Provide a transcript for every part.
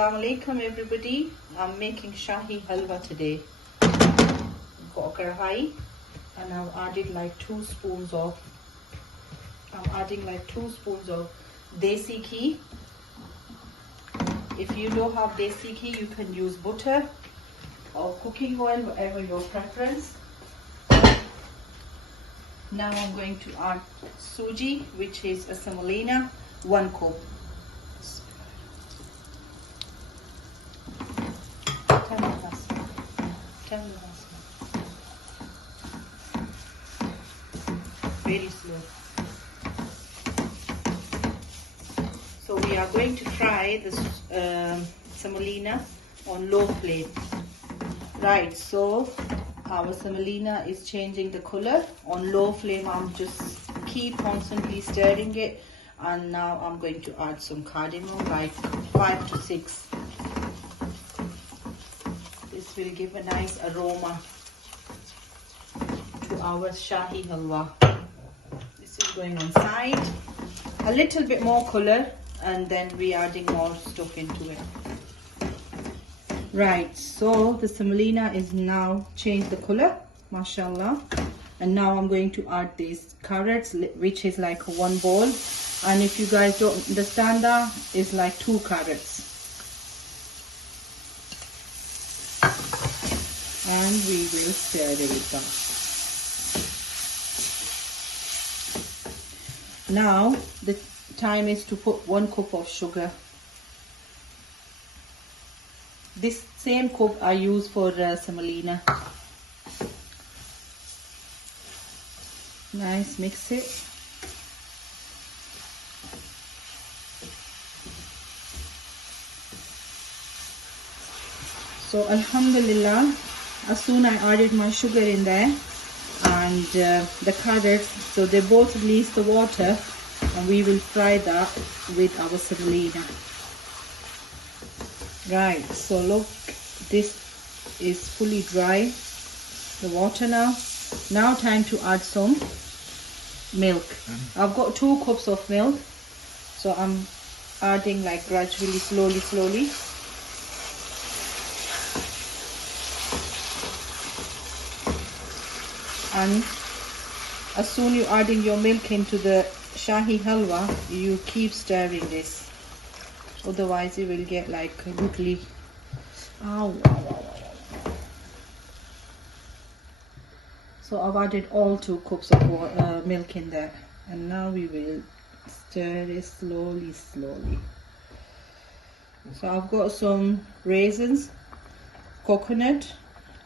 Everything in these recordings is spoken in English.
Assalamu alaikum everybody. I'm making Shahi Halwa today. I've got a karhai and I've added like 2 spoons of desi ghee. If you don't have desi ghee, you can use butter or cooking oil, whatever your preference. Now I'm going to add suji, which is a semolina, 1 cup. Very slow. So we are going to fry this semolina on low flame. Right, so our semolina is changing the color. On low flame, I'm just keep constantly stirring it, and now I'm going to add some cardamom, like 5 to 6. This will give a nice aroma to our Shahi Halwa. This is going on side. A little bit more color, and then we are adding more stuff into it. Right, so the semolina is now changed the color, mashallah. And now I'm going to add these carrots, which is like 1 bowl. And if you guys don't understand that, it's like 2 carrots. And we will stir it down. Now the time is to put 1 cup of sugar. This same cup I use for semolina. Nice, mix it. So alhamdulillah, as soon as I added my sugar in there and the carrots, so they both release the water, and we will fry that with our semolina. Right, so look, this is fully dry, the water now. Now time to add some milk. I've got 2 cups of milk, so I'm adding like gradually, slowly. And as soon you're adding your milk into the Shahi Halwa, you keep stirring this, otherwise it will get like googly. Ow. So I've added all 2 cups of milk in there, and now we will stir it slowly. So I've got some raisins, coconut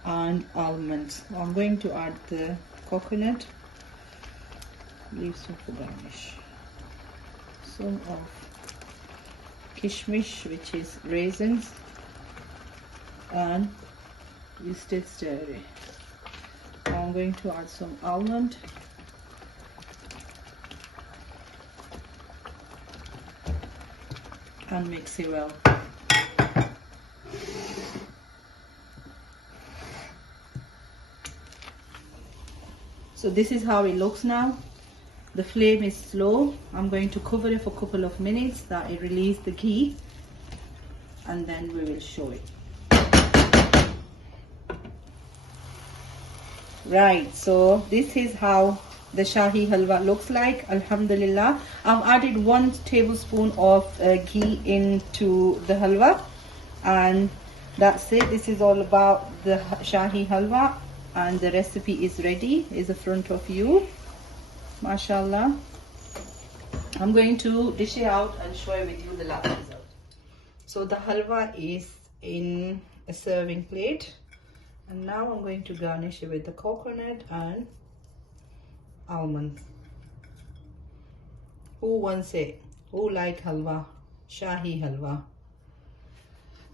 and almonds. I'm going to add the coconut, leave some for garnish, some of kishmish, which is raisins, and you still stir it. I'm going to add some almond, and mix it well. So this is how it looks now. The flame is slow. I'm going to cover it for a couple of minutes that it release the ghee, and then we will show it. Right, so this is how the Shahi Halwa looks like. Alhamdulillah, I've added 1 tablespoon of ghee into the halwa, and that's it. This is all about the Shahi Halwa, and the recipe is ready, is in front of you, mashallah. I'm going to dish it out and share with you the last result. So the halwa is in a serving plate, and now I'm going to garnish it with the coconut and almond. Who wants it? Who like halwa? Shahi halwa.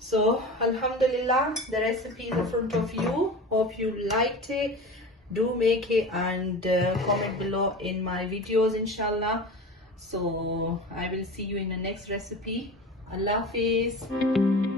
So alhamdulillah, the recipe is in front of you. Hope you liked it. Do make it and comment below in my videos, inshallah. So I will see you in the next recipe. Allah Hafiz.